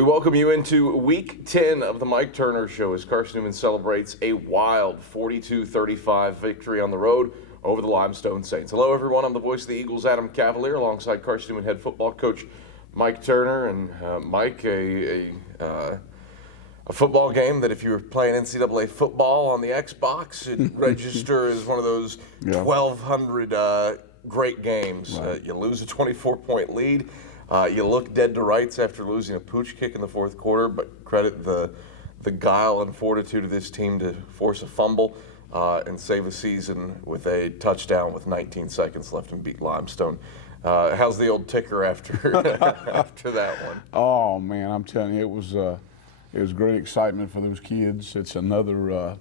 We welcome you into Week 10 of the Mike Turner Show as Carson-Newman celebrates a wild 42-35 victory on the road over the Limestone Saints. Hello, everyone. I'm the voice of the Eagles, Adam Cavalier, alongside Carson-Newman head football coach Mike Turner. And Mike, a football game that if you were playing NCAA football on the Xbox, it'd register as one of those 1,200 great games. Right. You lose a 24-point lead. You look dead to rights after losing a pooch kick in the fourth quarter, but credit the guile and fortitude of this team to force a fumble and save a season with a touchdown with 19 seconds left and beat Limestone. How's the old ticker after after that one? Oh man, I'm telling you, it was great excitement for those kids. It's another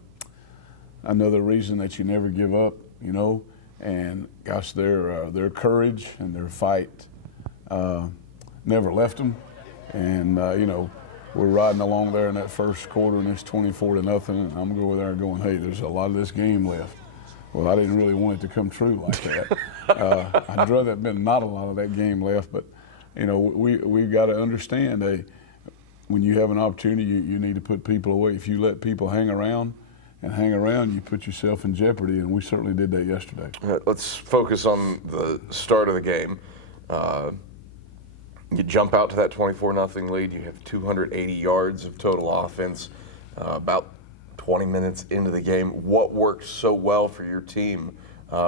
reason that you never give up, you know. And gosh, their courage and their fight never left them. And you know, we're riding along there in that first quarter, and it's 24-0. And I'm going over there going, "Hey, there's a lot of this game left." Well, I didn't really want it to come true like that. I'd rather have been not a lot of that game left, but you know, we've got to understand, hey, when you have an opportunity, you need to put people away. If you let people hang around, you put yourself in jeopardy, and we certainly did that yesterday. Let's focus on the start of the game. You jump out to that 24-0 lead. You have 280 yards of total offense about 20 minutes into the game. What worked so well for your team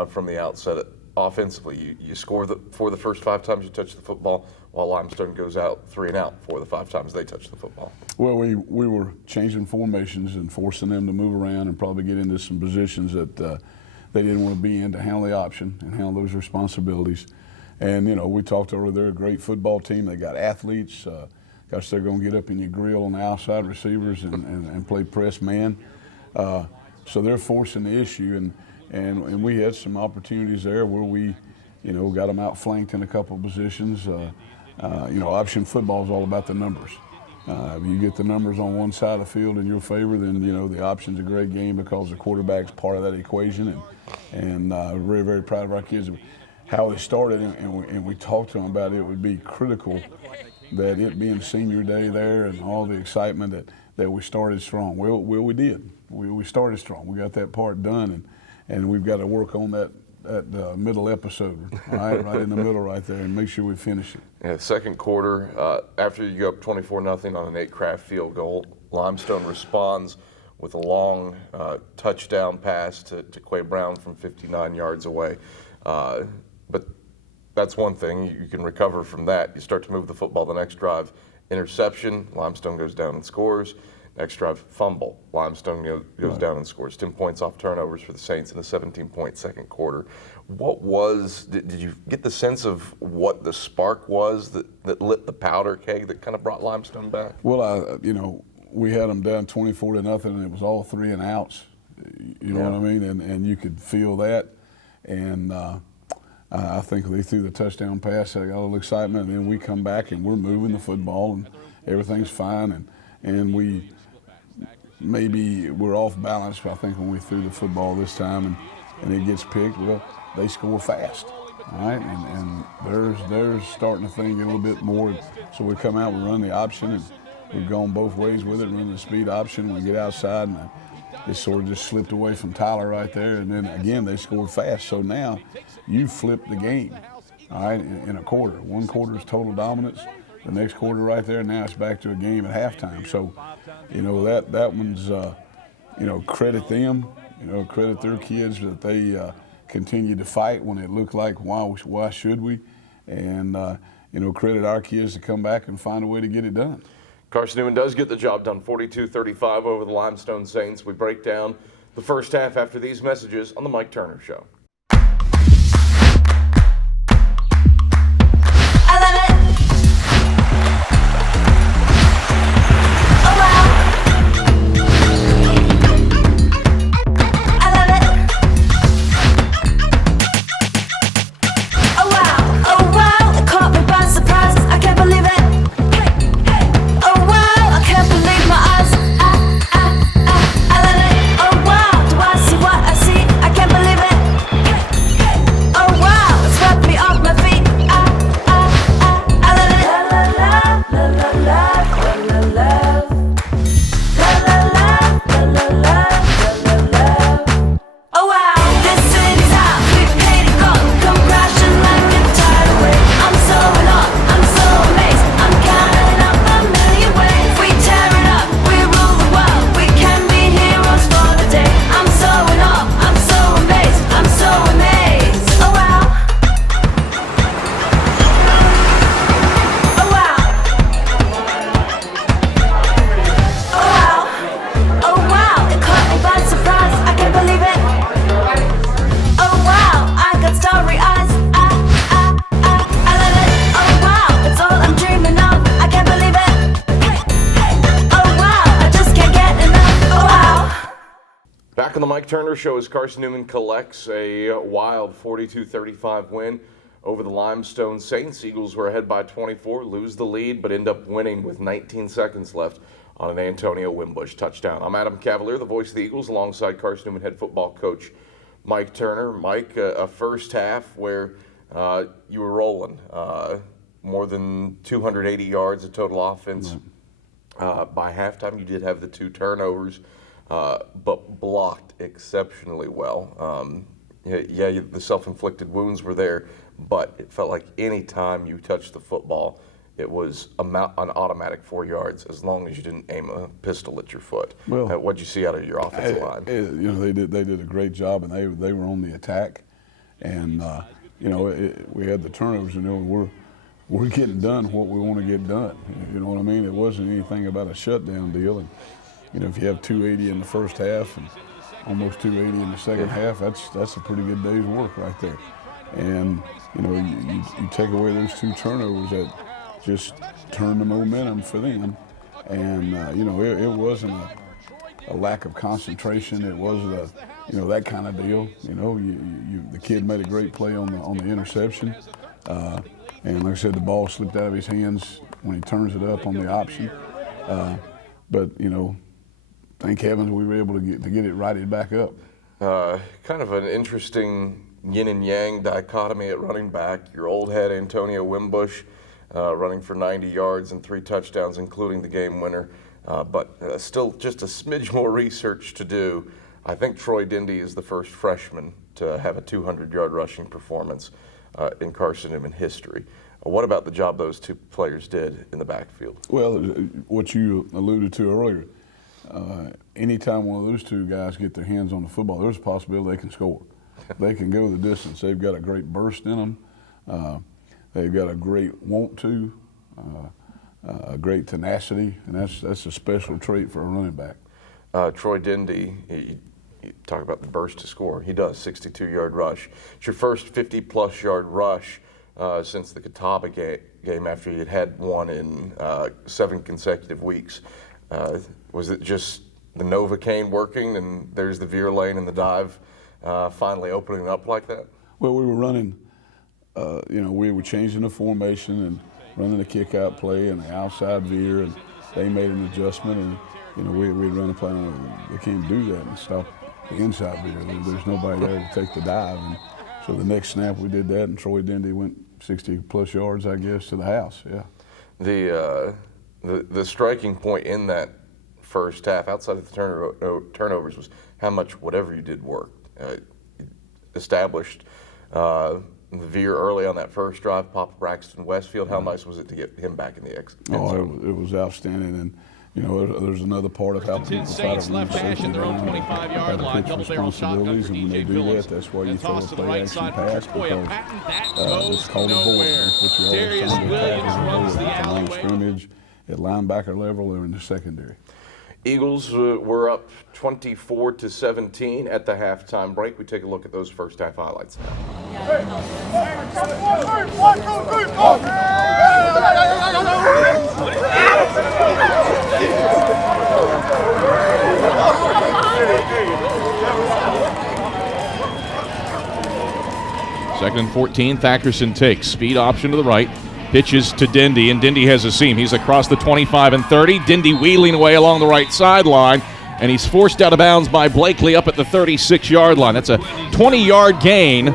from the outset offensively? You score for the first 5 times you touch the football, while Limestone goes out 3 and out for the 5 times they touch the football. Well, we were changing formations and forcing them to move around and probably get into some positions that they didn't want to be in to handle the option and handle those responsibilities. And, you know, we talked over, they're a great football team. They got athletes. Gosh, they're going to get up in your grill on the outside receivers and play press man. So they're forcing the issue. And we had some opportunities there where we, you know, got them outflanked in a couple of positions. You know, option football is all about the numbers. If you get the numbers on one side of the field in your favor, then, you know, the option's a great game because the quarterback's part of that equation. And very, very proud of our kids. How they started, and we talked to them about it would be critical that it being senior day there and all the excitement that we started strong. Well, we did. We started strong. We got that part done, and we've got to work on that middle episode, right in the middle right there, and make sure we finish it. Yeah, second quarter, after you go up 24-0 on a Nate Kraft field goal, Limestone responds with a long touchdown pass to Quay Brown from 59 yards away. But that's one thing. You can recover from that. You start to move the football the next drive. Interception, Limestone goes down and scores. Next drive, fumble. Limestone goes down and scores. 10 points off turnovers for the Saints in a 17-point second quarter. Did you get the sense of what the spark was that lit the powder keg that kind of brought Limestone back? Well, you know, we had them down 24-0, and it was all 3 and outs. You know what I mean? And you could feel that. And I think they threw the touchdown pass. I got a little excitement, and then we come back and we're moving the football, and everything's fine. And we're off balance, I think, when we threw the football this time, and it gets picked. Well, they score fast, all right? And they're starting to think a little bit more. So we come out, we run the option, and we've gone both ways with it, running the speed option. We get outside, and it sort of just slipped away from Tyler right there, and then again they scored fast. So now you flip the game, all right, in a quarter. One quarter is total dominance. The next quarter right there, now it's back to a game at halftime. So, you know, that one's, you know, credit them, you know, credit their kids that they continue to fight when it looked like why should we, and you know, credit our kids to come back and find a way to get it done. Carson-Newman does get the job done, 42-35 over the Limestone Saints. We break down the first half after these messages on the Mike Turner Show. I can't believe it. on the Mike Turner Show as Carson-Newman collects a wild 42-35 win over the Limestone Saints. Eagles were ahead by 24, lose the lead, but end up winning with 19 seconds left on an Antonio Wimbush touchdown. I'm Adam Cavalier, the voice of the Eagles, alongside Carson-Newman head football coach Mike Turner. Mike, a first half where you were rolling, more than 280 yards of total offense. By halftime, you did have the 2 turnovers, but blocked exceptionally well. The self-inflicted wounds were there, but it felt like any time you touched the football, it was an automatic 4 yards as long as you didn't aim a pistol at your foot. Well, what'd you see out of your offensive line? They did a great job, and they were on the attack, and we had the turnovers, and we're getting done what we want to get done. You know what I mean? It wasn't anything about a shutdown deal, and if you have 280 in the first half and almost 280 in the second half, that's a pretty good day's work right there. And you take away those 2 turnovers that just turned the momentum for them, and it wasn't a lack of concentration. It wasn't that kind of deal. The kid made a great play on the interception, and like I said, the ball slipped out of his hands when he turns it up on the option. But thank heavens we were able to get it righted back up. Kind of an interesting yin and yang dichotomy at running back. Your old head Antonio Wimbush running for 90 yards and 3 touchdowns, including the game winner. But still just a smidge more research to do. I think Troy Dendy is the first freshman to have a 200-yard rushing performance in Carson-Newman history. What about the job those 2 players did in the backfield? Well, what you alluded to earlier, anytime one of those 2 guys get their hands on the football, there's a possibility they can score. They can go the distance. They've got a great burst in them. They've got a great want to, a great tenacity, and that's a special trait for a running back. Troy Dendy, you talk about the burst to score. He does, 62-yard rush. It's your first 50-plus yard rush since the Catawba game after you had one in 7 consecutive weeks. Was it just the Novocaine working, and there's the veer lane and the dive finally opening up like that? Well, we were running, we were changing the formation and running a kick-out play and the outside veer, and they made an adjustment, and we'd run a play on it. They can't do that and stop the inside veer. There's nobody there to take the dive, and so the next snap we did that, and Troy Dendy went 60-plus yards, I guess, to the house. Yeah. The striking point in that first half, outside of the turnovers, was how much whatever you did worked. Established the veer early on that first drive, Papa Braxton Westfield. How nice was it to get him back in the end zone? It was outstanding, and there's another part of how people try to run safety at their own 25-yard line. Double barrel shotgun for DJ Phillips. That's why you throw a toss to the play right action side for pass, Sequoia because Patton. That goes it's called a void. nowhere. That's what you always Darius tell them. Williams runs the At the line of alleyway. scrimmage, at linebacker level, or in the secondary. Eagles were up 24-17 at the halftime break. We take a look at those first half highlights now. Second and 14, Thackerson takes. Speed option to the right. Pitches to Dendy, and Dendy has a seam. He's across the 25 and 30. Dendy wheeling away along the right sideline, and he's forced out of bounds by Blakely up at the 36-yard line. That's a 20-yard gain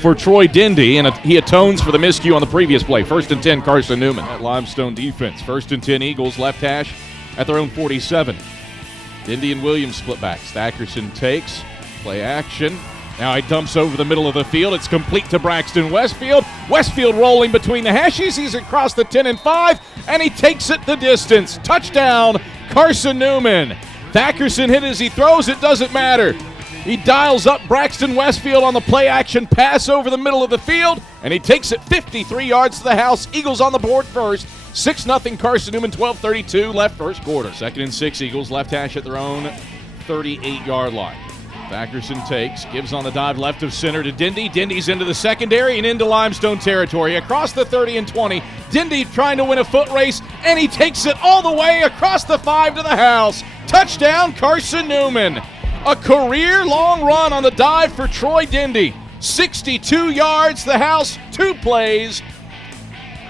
for Troy Dendy, and he atones for the miscue on the previous play. First and 10, Carson-Newman. That Limestone defense. First and 10, Eagles, left hash at their own 47. Dendy and Williams split backs. Thackerson takes. Play action. Now he dumps over the middle of the field. It's complete to Braxton Westfield. Westfield rolling between the hashes. He's across the 10 and 5, and he takes it the distance. Touchdown, Carson-Newman. Thackerson hit as he throws. It doesn't matter. He dials up Braxton Westfield on the play-action pass over the middle of the field, and he takes it 53 yards to the house. Eagles on the board first. 6-0 Carson-Newman, 12:32 left first quarter. Second and 6, Eagles left hash at their own 38-yard line. Thackerson takes, gives on the dive left of center to Dendy. Dendy's into the secondary and into Limestone territory. Across the 30 and 20, Dendy trying to win a foot race, and he takes it all the way across the 5 to the house. Touchdown, Carson-Newman. A career long run on the dive for Troy Dindy. 62 yards, the house, 2 plays,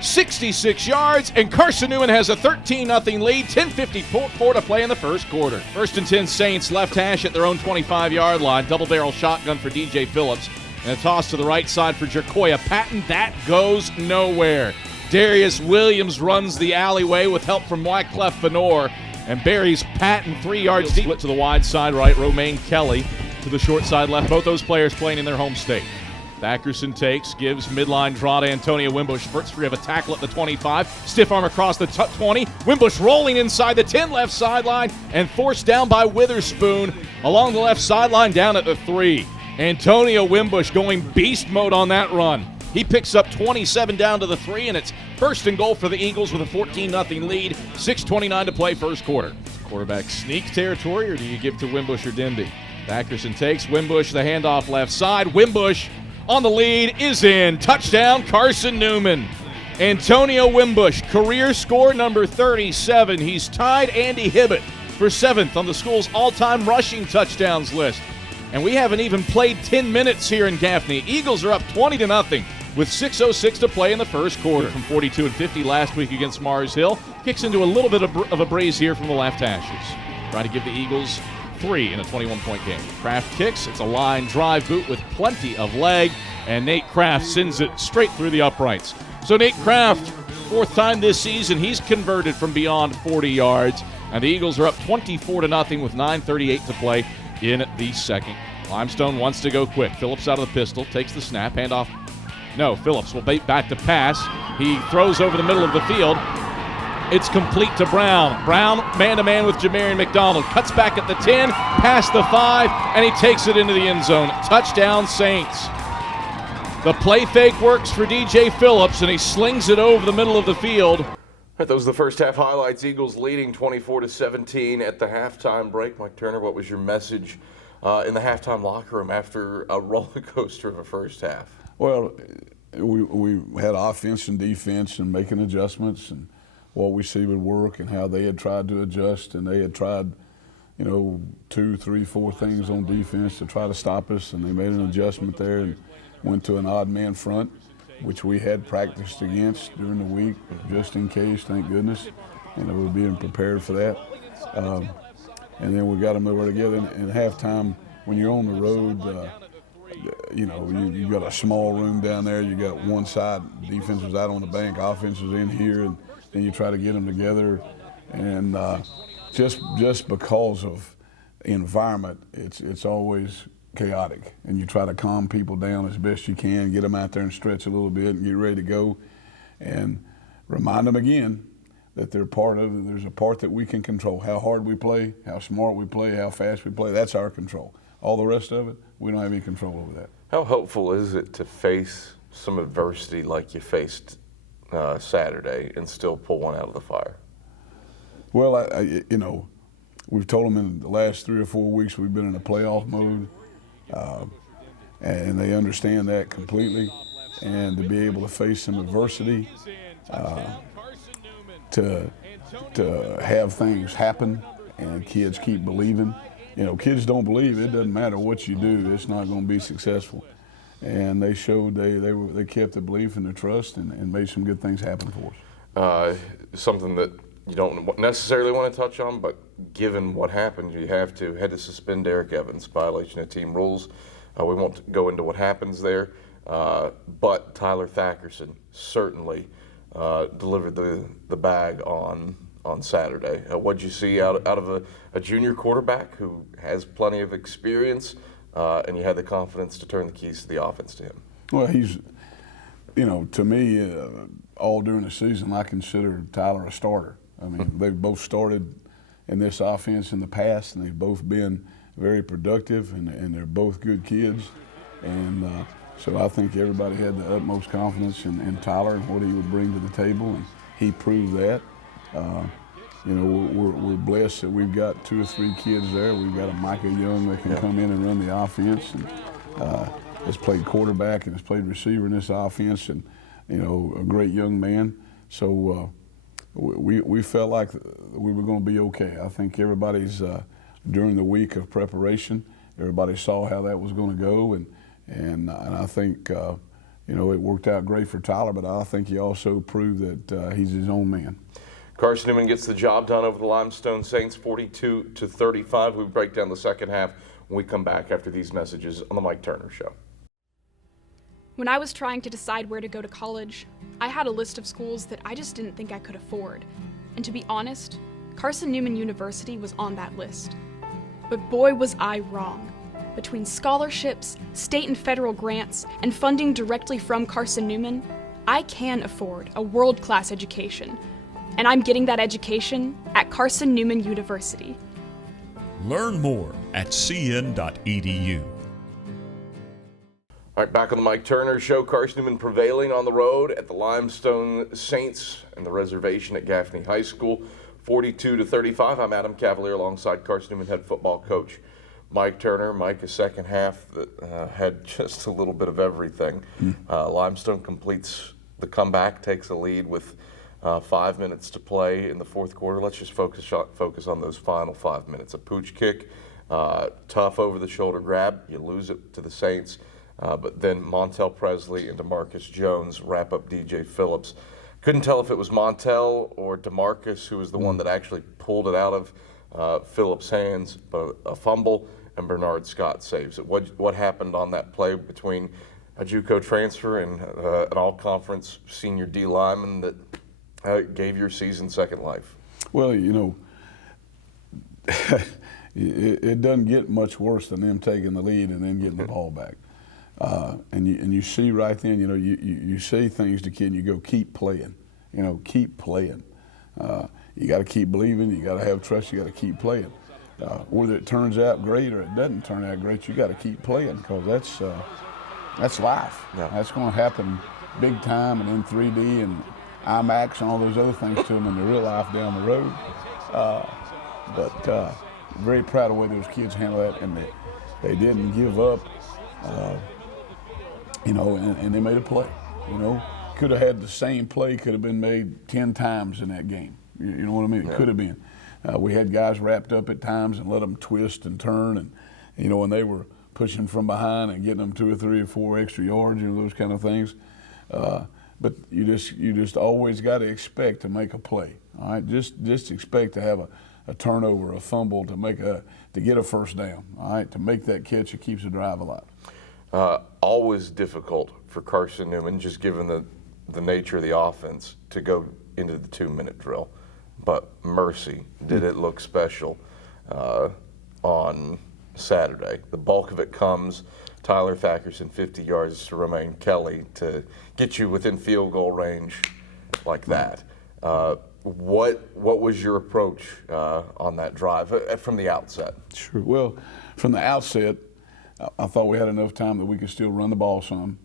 66 yards, and Carson-Newman has a 13-0 lead, 10:54 to play in the first quarter. 1st and 10 Saints, left hash at their own 25-yard line. Double-barrel shotgun for DJ Phillips. And a toss to the right side for Jacoya Patton. That goes nowhere. Darius Williams runs the alleyway with help from Wyclef Fenor and buries Patton 3 yards deep. Split to the wide side right, Romaine Kelly to the short side left. Both those players playing in their home state. Thackerson takes, gives midline draw to Antonio Wimbush. First free of a tackle at the 25. Stiff arm across the 20. Wimbush rolling inside the 10 left sideline and forced down by Witherspoon along the left sideline down at the 3. Antonio Wimbush going beast mode on that run. He picks up 27 down to the 3, and it's 1st and goal for the Eagles with a 14-0 lead. 6:29 to play first quarter. Quarterback sneak territory, or do you give to Wimbush or Dindy? Thackerson takes, Wimbush the handoff left side. Wimbush on the lead is in. Touchdown, Carson-Newman. Antonio Wimbush, career score number 37. He's tied Andy Hibbett for 7th on the school's all-time rushing touchdowns list. And we haven't even played 10 minutes here in Gaffney. Eagles are up 20-0 with 6:06 to play in the first quarter. From 42 and 50 last week against Mars Hill. Kicks into a little bit of a breeze here from the left hashes. Trying to give the Eagles 3 in a 21-point game. Kraft kicks. It's a line drive boot with plenty of leg. And Nate Kraft sends it straight through the uprights. So Nate Kraft, 4th time this season, he's converted from beyond 40 yards. And the Eagles are up 24-0 with 9:38 to play in the second. Limestone wants to go quick. Phillips out of the pistol, takes the snap, handoff. No, Phillips will bait back to pass. He throws over the middle of the field. It's complete to Brown. Brown man-to-man with Jamarian McDonald. Cuts back at the 10, past the 5, and he takes it into the end zone. Touchdown, Saints. The play fake works for DJ Phillips, and he slings it over the middle of the field. Right, those are the first half highlights. Eagles leading 24-17 at the halftime break. Mike Turner, what was your message in the halftime locker room after a roller coaster of a first half? Well, we had offense and defense and making adjustments and what we see would work and how they had tried to adjust, and they had tried, 2, 3, 4 things on defense to try to stop us, and they made an adjustment there and went to an odd man front, which we had practiced against during the week, just in case, thank goodness, and we were being prepared for that. And then we got them over together in halftime. When you're on the road, you got a small room down there. You got one side, defense was out on the bank, offense was in here, and then you try to get them together. And just because of environment, it's always chaotic, and you try to calm people down as best you can, get them out there and stretch a little bit and get ready to go, and remind them again that they're part of it. There's a part that we can control. How hard we play, how smart we play, how fast we play, that's our control. All the rest of it, we don't have any control over that. How hopeful is it to face some adversity like you faced Saturday and still pull one out of the fire? Well, we've told them in the last 3 or 4 weeks we've been in a playoff mode, and they understand that completely. And to be able to face some adversity, to have things happen and kids keep believing. Kids don't believe, it doesn't matter what you do, it's not going to be successful. And they showed they kept the belief and the trust and made some good things happen for us. Something that you don't necessarily want to touch on, but given what happened, you had to suspend Derek Evans, violation of team rules. We won't go into what happens there, but Tyler Thackerson certainly delivered the bag on Saturday. What'd you see out of a junior quarterback who has plenty of experience, and you had the confidence to turn the keys to the offense to him? Well, he's, to me, all during the season, I consider Tyler a starter. I mean, they've both started in this offense in the past, and they've both been very productive, and they're both good kids. And so I think everybody had the utmost confidence in Tyler and what he would bring to the table, and he proved that. We're blessed that we've got 2 or 3 kids there. We've got a Micah Young that can come in and run the offense, and has played quarterback and has played receiver in this offense, and a great young man. So we felt like we were going to be okay. I think everybody's during the week of preparation. Everybody saw how that was going to go, and I think you know, it worked out great for Tyler, but I think he also proved that he's his own man. Carson-Newman gets the job done over the Limestone Saints, 42-35. We break down the second half when we come back after these messages on the Mike Turner Show. When I was trying to decide where to go to college, I had a list of schools that I just didn't think I could afford. And to be honest, Carson-Newman University was on that list. But boy, was I wrong. Between scholarships, state and federal grants, and funding directly from Carson-Newman, I can afford a world-class education. And I'm getting that education at Carson-Newman University. Learn more at cn.edu. All right, back on the Mike Turner Show. Carson-Newman prevailing on the road at the Limestone Saints and the reservation at Gaffney High School, 42-35. I'm Adam Cavalier alongside Carson-Newman head football coach Mike Turner. Mike, a second half that had just a little bit of everything. Limestone completes the comeback, takes a lead with 5 minutes to play in the fourth quarter. Let's just focus on those final 5 minutes. A pooch kick, tough over-the-shoulder grab. You lose it to the Saints. But then Montel Presley and DeMarcus Jones wrap up DJ Phillips. Couldn't tell if it was Montel or DeMarcus who was the one that actually pulled it out of Phillips' hands, but a fumble, and Bernard Scott saves it. What happened on that play between a JUCO transfer and an all-conference senior D lineman that gave your season second life? Well, you know, it doesn't get much worse than them taking the lead and then getting the ball back. And you see right then, you know, you say things to kid, and you go, keep playing, you know, keep playing. You got to keep believing, you got to have trust, you got to keep playing. Whether it turns out great or it doesn't turn out great, you got to keep playing, because that's life. Yeah. That's going to happen big time and in 3D and IMAX and all those other things to them in the real life down the road. But very proud of the way those kids handle that, and they didn't give up. You know, and they made a play. You know, could have had the same play, could have been made 10 times in that game. You know what I mean? It could have been. We had guys wrapped up at times and let them twist and turn, and you know, when they were pushing from behind and getting them 2 or 3 or 4 extra yards, you know, those kind of things. But you just always got to expect to make a play. All right, just expect to have a turnover, a fumble, to get a first down. All right, to make that catch that keeps the drive alive. Always difficult for Carson-Newman, just given the nature of the offense, to go into the 2-minute drill. But mercy, did it look special on Saturday. The bulk of it comes Tyler Thackerson 50 yards to Romaine Kelly to get you within field goal range like that. What was your approach on that drive from the outset? Sure. Well, from the outset, I thought we had enough time that we could still run the ball some.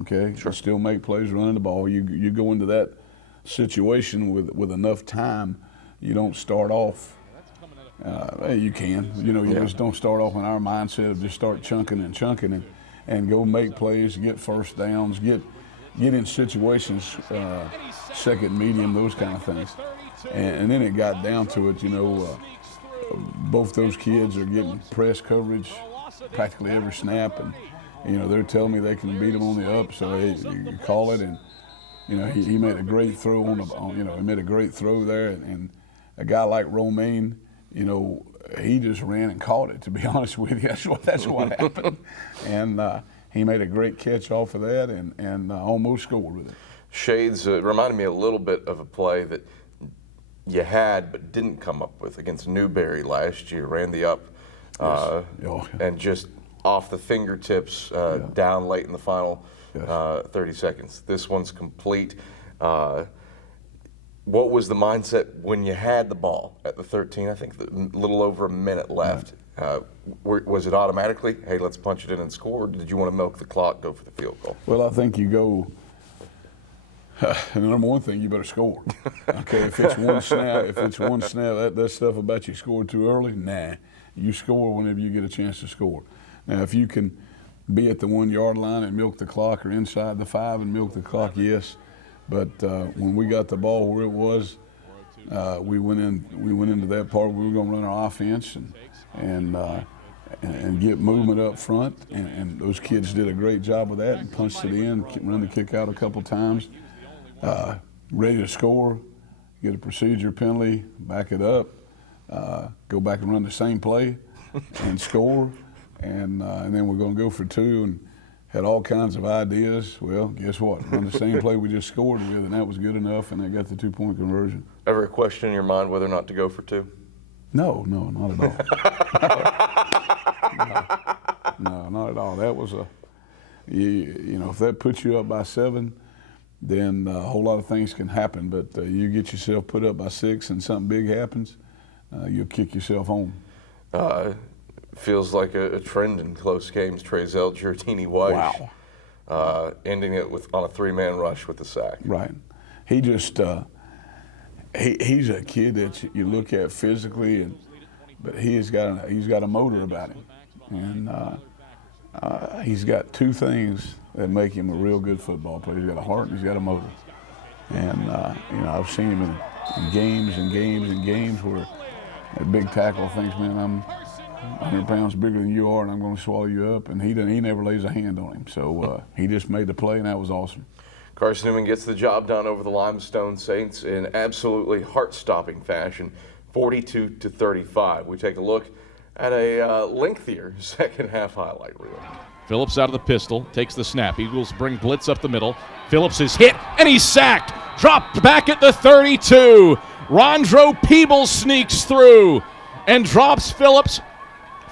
Okay, sure. Still make plays running the ball. You go into that situation with enough time. You don't start off. You can. You know, you just don't start off in our mindset of just start chunking and go make plays, get first downs, get in situations, second medium, those kind of things. And then it got down to it, you know, both those kids are getting press coverage practically every snap, and you know, they're telling me they can beat them on the up, so you call it. And you know, he made a great throw he made a great throw there, and a guy like Romaine, you know, he just ran and caught it. To be honest with you, that's what happened, and he made a great catch off of that, and almost scored with it. Shades reminded me a little bit of a play that you had but didn't come up with against Newberry last year. Ran the up. And just off the fingertips, down late in the final 30 seconds. This one's complete. What was the mindset when you had the ball at the 13? I think a little over a minute left. Was it automatically, hey, let's punch it in and score, or did you want to milk the clock, go for the field goal? Well, I think you go, the number one thing, you better score. Okay, if it's one snap, that stuff about you scored too early, nah. You score whenever you get a chance to score. Now, if you can be at the 1 yard line and milk the clock, or inside the 5 and milk the clock, yes. But when we got the ball where it was, we went into that part where we were going to run our offense and get movement up front, and those kids did a great job with that and punched it in, run the kick out a couple times, ready to score, get a procedure penalty, back it up, go back and run the same play and score, and then we're going to go for two, and had all kinds of ideas. Well, guess what? Run the same play we just scored with, and that was good enough, and they got the 2-point conversion. Ever a question in your mind whether or not to go for two? No, not at all. No, not at all. That was you know, if that puts you up by 7, then a whole lot of things can happen. But you get yourself put up by 6 and something big happens, you'll kick yourself home. Feels like a trend in close games. Trezell Giratini-Weish, Wow. ending it on a 3-man rush with the sack. Right. He just he's a kid that you look at physically, but he's got a motor about him, and he's got 2 things that make him a real good football player. He's got a heart and he's got a motor. And you know, I've seen him in games and games and games where a big tackle thinks, man, I'm 100 pounds bigger than you are, and I'm going to swallow you up. And he never lays a hand on him. So he just made the play, and that was awesome. Carson-Newman gets the job done over the Limestone Saints in absolutely heart-stopping fashion, 42-35. We take a look at a lengthier second-half highlight reel. Phillips out of the pistol, takes the snap. Eagles bring blitz up the middle. Phillips is hit, and he's sacked. Dropped back at the 32. Rondro Peebles sneaks through and drops Phillips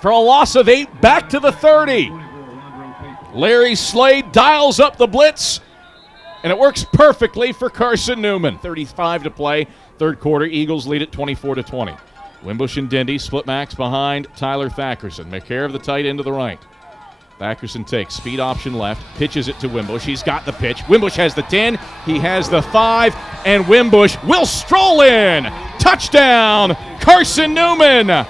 for a loss of 8 back to the 30. Larry Slade dials up the blitz, and it works perfectly for Carson-Newman. 35 to play, third quarter. Eagles lead at 24-20. Wimbush and Dindy split max behind Tyler Thackerson. McCare the tight end to the right. Thackerson takes speed option left, pitches it to Wimbush. He's got the pitch. Wimbush has the 10, he has the 5, and Wimbush will stroll in. Touchdown, Carson-Newman.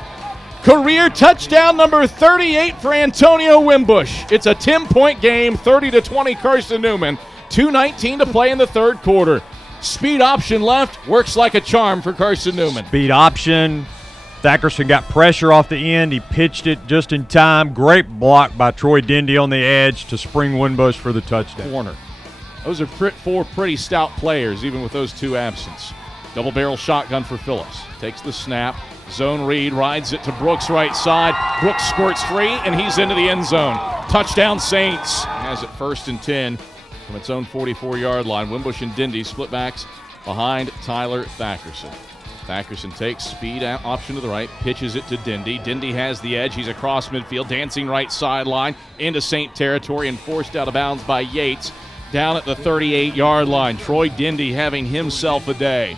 Career touchdown number 38 for Antonio Wimbush. It's a 10-point game, 30-20 Carson-Newman. 2:19 to play in the third quarter. Speed option left, works like a charm for Carson-Newman. Speed option. Thackerson got pressure off the end. He pitched it just in time. Great block by Troy Dindy on the edge to spring Wimbush for the touchdown. Corner. Those are 4 pretty stout players, even with those 2 absents. Double barrel shotgun for Phillips. Takes the snap. Zone read, rides it to Brooks right side. Brooks squirts free, and he's into the end zone. Touchdown Saints. Has it 1st and 10 from its own 44-yard line. Wimbush and Dindy split backs behind Tyler Thackerson. Thackerson takes speed option to the right, pitches it to Dindy. Dindy has the edge. He's across midfield, dancing right sideline into Saint territory and forced out of bounds by Yates down at the 38-yard line. Troy Dindy having himself a day.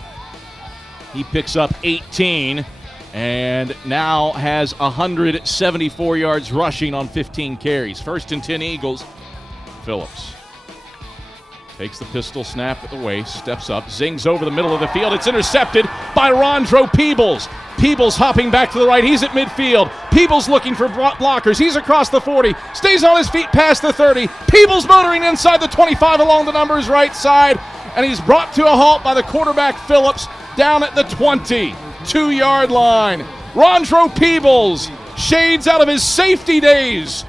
He picks up 18 and now has 174 yards rushing on 15 carries. 1st and 10 Eagles. Phillips takes the pistol snap at the waist, steps up, zings over the middle of the field. It's intercepted by Rondro Peebles. Peebles hopping back to the right. He's at midfield. Peebles looking for blockers. He's across the 40. Stays on his feet past the 30. Peebles motoring inside the 25 along the numbers right side. And he's brought to a halt by the quarterback Phillips down at the 22-yard line. Rondro Peebles shades out of his safety days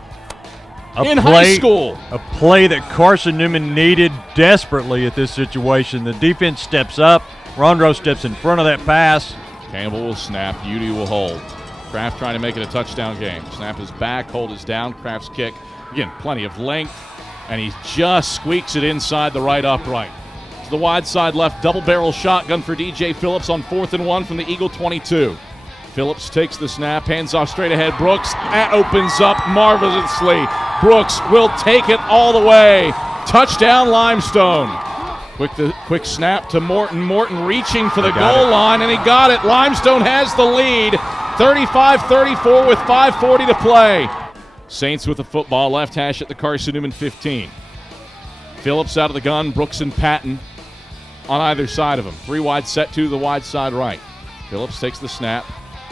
in high school. A play that Carson-Newman needed desperately at this situation. The defense steps up. Rondro steps in front of that pass. Campbell will snap. Udy will hold. Kraft trying to make it a touchdown game. Snap is back. Hold is down. Kraft's kick. Again, plenty of length. And he just squeaks it inside the right upright. To the wide side left. Double barrel shotgun for DJ Phillips on 4th and 1 from the Eagle 22. Phillips takes the snap, hands off straight ahead. Brooks, that opens up marvelously. Brooks will take it all the way. Touchdown Limestone. Quick snap to Morton. Morton reaching for the goal line, and he got it. Limestone has the lead, 35-34 with 5:40 to play. Saints with the football, left hash at the Carson-Newman 15. Phillips out of the gun, Brooks and Patton on either side of him. 3 wide set to the wide side right. Phillips takes the snap.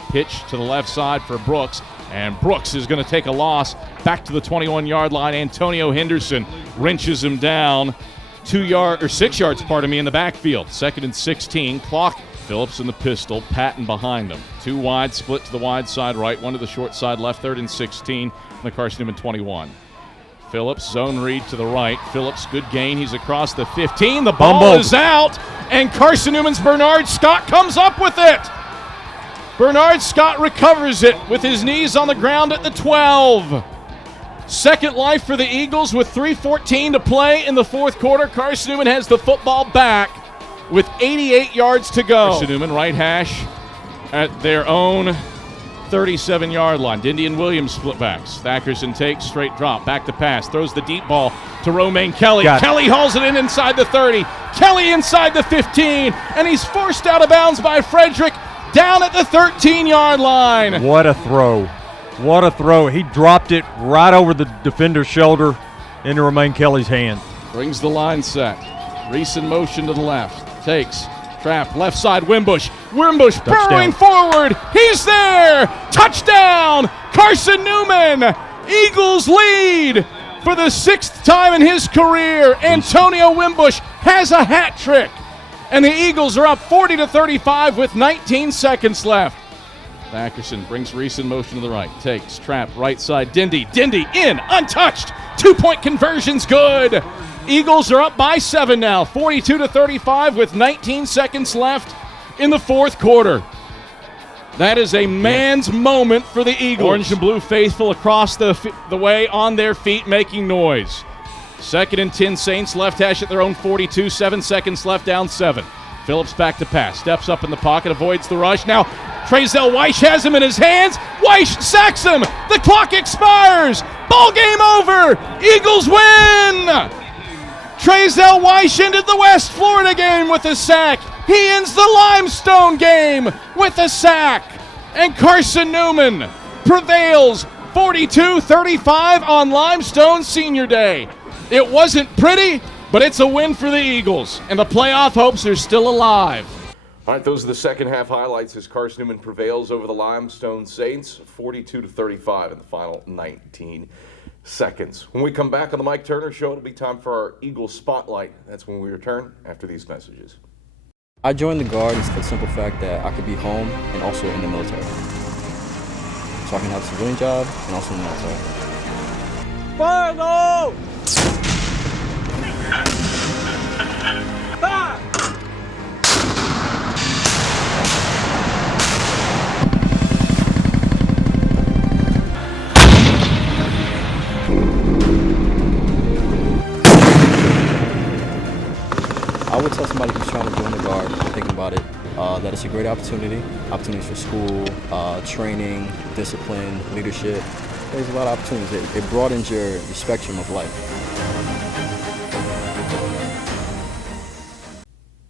Pitch to the left side for Brooks, and Brooks is going to take a loss back to the 21-yard line. Antonio Henderson wrenches him down 6 yards, in the backfield. 2nd and 16. Clock Phillips in the pistol, Patton behind him. 2 wide, split to the wide side right, 1 to the short side left, 3rd and 16 from the Carson-Newman 21. Phillips, zone read to the right. Phillips, good gain. He's across the 15. The ball is out, and Carson-Newman's Bernard Scott comes up with it. Bernard Scott recovers it with his knees on the ground at the 12. Second life for the Eagles with 3:14 to play in the fourth quarter. Carson-Newman has the football back with 88 yards to go. Carson-Newman right hash at their own 37-yard line. Dindy and Williams split backs. Thackerson takes, straight drop, back to pass, throws the deep ball to Romaine Kelly. Kelly hauls it in inside the 30. Kelly inside the 15, and he's forced out of bounds by Frederick down at the 13-yard line. What a throw. What a throw. He dropped it right over the defender's shoulder into Romaine Kelly's hand. Brings the line set. Reese in motion to the left. Takes. Trap. Left side. Wimbush. Wimbush burrowing forward. He's there. Touchdown. Carson-Newman. Eagles lead for the 6th time in his career. Antonio Wimbush has a hat trick. And the Eagles are up 40-35 with 19 seconds left. Thackerson brings Reese in motion to the right. Takes. Trap. Right side. Dindy. Dindy in. Untouched. 2-point conversion's good. Eagles are up by 7 now. 42-35 with 19 seconds left in the fourth quarter. That is a man's moment for the Eagles. Orange and blue faithful across the way on their feet making noise. 2nd and 10 Saints left hash at their own 42. 7 seconds left, down 7. Phillips back to pass. Steps up in the pocket, avoids the rush. Now Trezell Weish has him in his hands. Weish sacks him. The clock expires. Ball game over. Eagles win. Trezell Weish ended the West Florida game with a sack. He ends the Limestone game with a sack. And Carson-Newman prevails 42-35 on Limestone Senior Day. It wasn't pretty, but it's a win for the Eagles, and the playoff hopes are still alive. All right, those are the second half highlights as Carson-Newman prevails over the Limestone Saints, 42-35 in the final 19 seconds. When we come back on the Mike Turner Show, it'll be time for our Eagles Spotlight. That's when we return after these messages. I joined the Guard for the simple fact that I could be home and also in the military. So I can have a civilian job and also in the military. Fire, no! Fire! I would tell somebody who's trying to join the Guard, thinking about it, that it's a great opportunity. Opportunities for school, training, discipline, leadership. There's a lot of opportunities. It broadens your spectrum of life.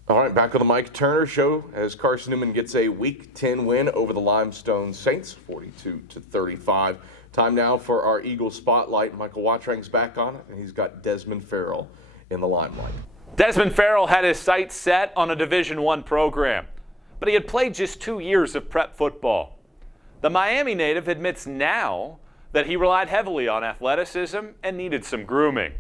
All right, back on the Mike Turner Show as Carson-Newman gets a Week 10 win over the Limestone Saints, 42-35. Time now for our Eagles Spotlight. Michael Watrang's back on it, and he's got Desmond Farrell in the limelight. Desmond Farrell had his sights set on a Division I program, but he had played just 2 years of prep football. The Miami native admits now that he relied heavily on athleticism and needed some grooming.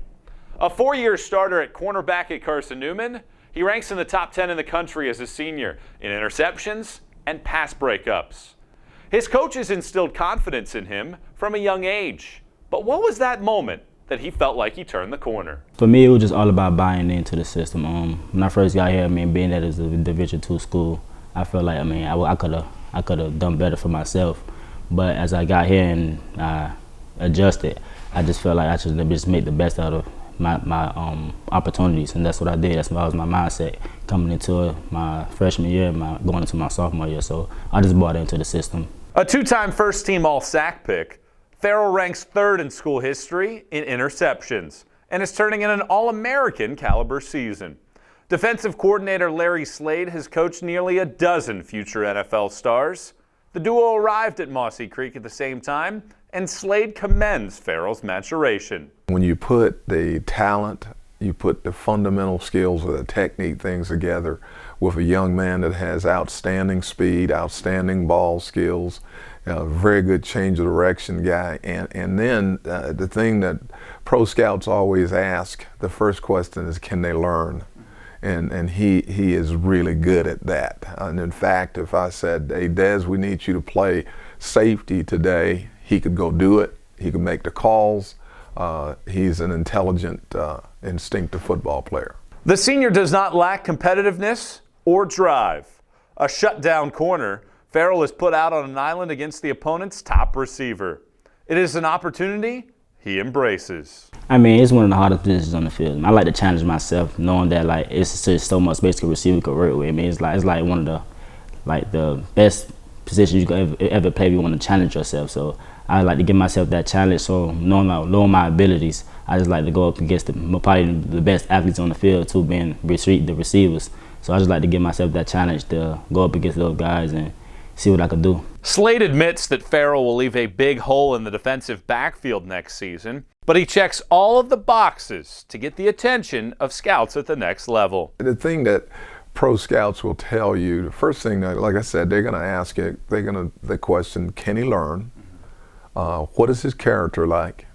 A 4-year starter at cornerback at Carson-Newman, he ranks in the top 10 in the country as a senior in interceptions and pass breakups. His coaches instilled confidence in him from a young age. But what was that moment that he felt like he turned the corner? For me, it was just all about buying into the system. When I first got here, being that it was a Division II school, I felt like, I could have done better for myself. But as I got here and I adjusted, I just felt like I should just make the best out of my opportunities, and that's what I did. That was my mindset coming into my freshman year, going into my sophomore year. So I just bought into the system. A 2-time first-team All-SAC pick, Farrell ranks 3rd in school history in interceptions and is turning in an All-American caliber season. Defensive coordinator Larry Slade has coached nearly a dozen future NFL stars. The duo arrived at Mossy Creek at the same time, and Slade commends Farrell's maturation. When you put the talent, you put the fundamental skills of the technique things together with a young man that has outstanding speed, outstanding ball skills, very good change of direction guy, and then the thing that pro scouts always ask, the first question is, can they learn? and he is really good at that. And in fact, if I said, hey, Des, we need you to play safety today, he could go do it. He could make the calls. He's an intelligent, instinctive football player. The senior does not lack competitiveness or drive. A shutdown corner, Farrell is put out on an island against the opponent's top receiver. It is an opportunity he embraces. I mean, it's one of the hardest positions on the field. I like to challenge myself, knowing that like it's just so much space a receiver could work with. I mean, it's like one of the best positions you could ever play if you want to challenge yourself. So I like to give myself that challenge. So knowing my abilities, I just like to go up against probably the best athletes on the field too, being the receivers. So I just like to give myself that challenge to go up against those guys and see what I can do. Slade admits that Farrell will leave a big hole in the defensive backfield next season, but he checks all of the boxes to get the attention of scouts at the next level. The thing that pro scouts will tell you, the first thing that, like I said, they're going to ask you, the question, can he learn? What is his character like?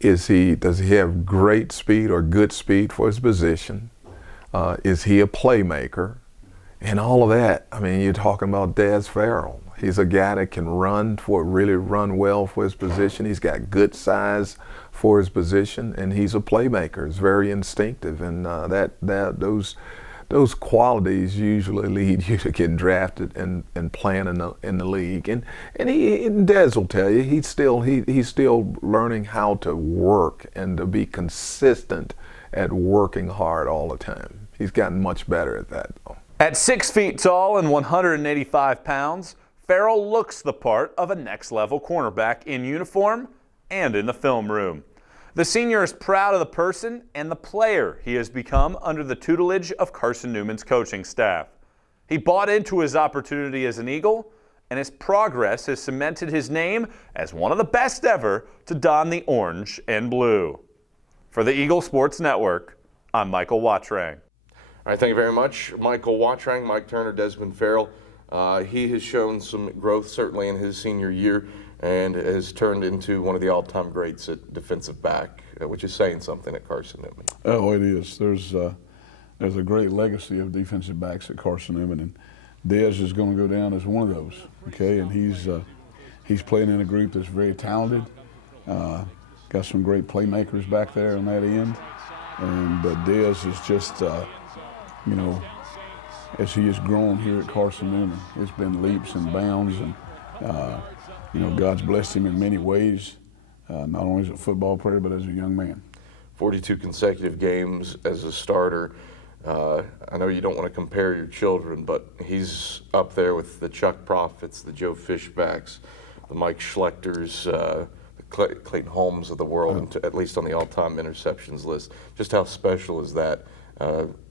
Does he have great speed or good speed for his position? Is he a playmaker? And all of that, I mean, you're talking about Des Farrell. He's a guy that can really run well for his position. He's got good size for his position, and he's a playmaker. He's very instinctive, and those qualities usually lead you to get drafted and playing in the league. And Des will tell you he's still learning how to work and to be consistent at working hard all the time. He's gotten much better at that, though. At 6 feet tall and 185 pounds, Farrell looks the part of a next-level cornerback in uniform and in the film room. The senior is proud of the person and the player he has become under the tutelage of Carson-Newman's coaching staff. He bought into his opportunity as an Eagle, and his progress has cemented his name as one of the best ever to don the orange and blue. For the Eagle Sports Network, I'm Michael Watrang. All right, thank you very much, Michael Watrang, Mike Turner, Desmond Farrell. He has shown some growth, certainly in his senior year, and has turned into one of the all-time greats at defensive back, which is saying something at Carson-Newman. Oh, it is. There's a great legacy of defensive backs at Carson-Newman, and Dez is going to go down as one of those. Okay, and he's playing in a group that's very talented. Got some great playmakers back there on that end, but Dez is just. As he has grown here at Carson-Newman, it's been leaps and bounds, and God's blessed him in many ways, not only as a football player, but as a young man. 42 consecutive games as a starter. I know you don't want to compare your children, but he's up there with the Chuck Prophets, the Joe Fishbacks, the Mike Schlechters, the Clayton Holmes of the world, at least on the all-time interceptions list. Just how special is that?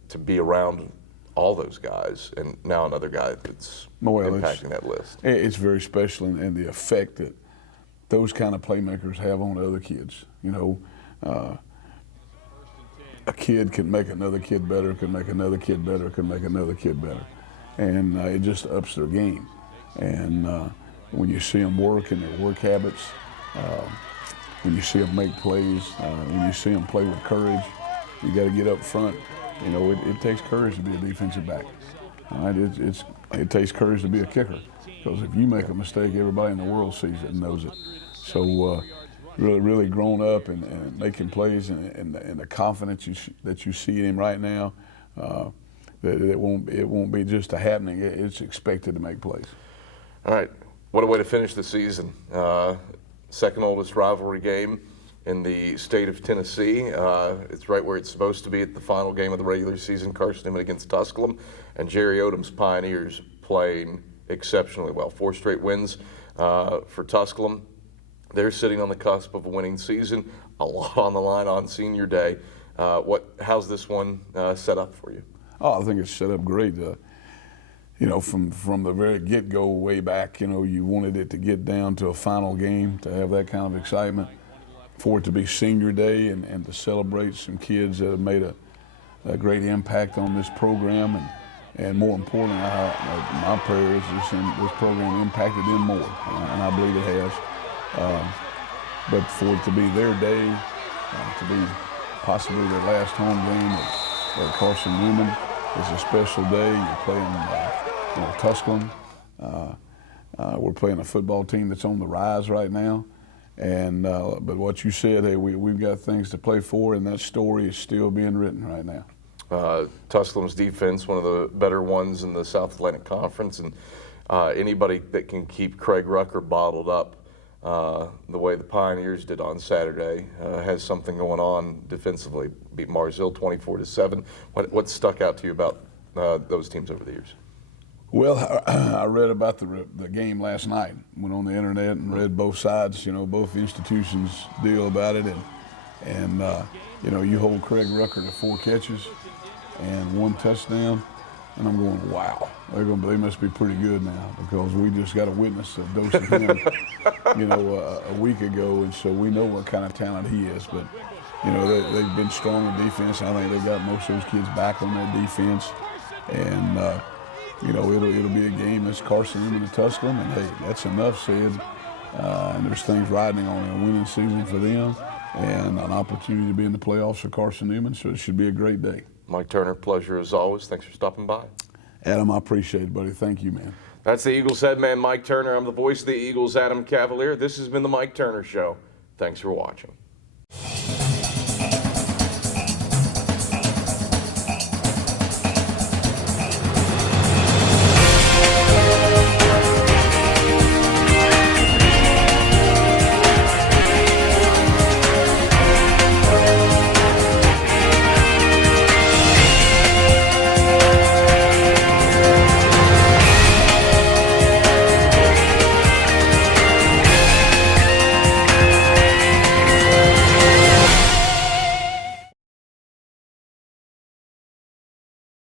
To be around all those guys, and now another guy that's impacting that list. It's very special, and the effect that those kind of playmakers have on other kids. A kid can make another kid better, can make another kid better, can make another kid better. And it just ups their game. And when you see them work and their work habits, when you see them make plays, when you see them play with courage, you got to get up front. It takes courage to be a defensive back. It takes courage to be a kicker, because if you make a mistake, everybody in the world sees it and knows it. So really grown up and making plays, and the confidence that you see in him right now, that it won't be just a happening. It's expected to make plays. All right, what a way to finish the season. Second oldest rivalry game in the state of Tennessee. It's right where it's supposed to be at the final game of the regular season, Carson-Newman against Tusculum, and Jerry Odom's Pioneers playing exceptionally well. 4 straight wins for Tusculum. They're sitting on the cusp of a winning season, a lot on the line on senior day. How's this one set up for you? Oh, I think it's set up great. From the very get-go way back, you wanted it to get down to a final game, to have that kind of excitement, for it to be senior day and to celebrate some kids that have made a great impact on this program, and more importantly, my prayer is this program impacted them more, and I believe it has. But for it to be their day, to be possibly their last home game at Carson-Newman is a special day. You're playing Tusculum. We're playing a football team that's on the rise right now. And but what you said, hey, we've got things to play for, and that story is still being written right now. Tusculum's defense, one of the better ones in the South Atlantic Conference, and anybody that can keep Craig Rucker bottled up the way the Pioneers did on Saturday has something going on defensively. Beat Marzil 24-7. What stuck out to you about those teams over the years? Well, I read about the game last night. Went on the internet and read both sides, both institutions' deal about it, and you hold Craig Rucker to 4 catches and 1 touchdown, and I'm going, wow, they must be pretty good now, because we just got a witness a dose of him, a week ago, and so we know what kind of talent he is. But they've been strong in defense. I think they got most of those kids back on their defense, and it'll be a game that's Carson-Newman and Tusculum, and hey, that's enough said. And there's things riding on a winning season for them, and an opportunity to be in the playoffs for Carson-Newman. So it should be a great day. Mike Turner, pleasure as always. Thanks for stopping by. Adam, I appreciate it, buddy. Thank you, man. That's the Eagles head man, Mike Turner. I'm the voice of the Eagles, Adam Cavalier. This has been the Mike Turner Show. Thanks for watching.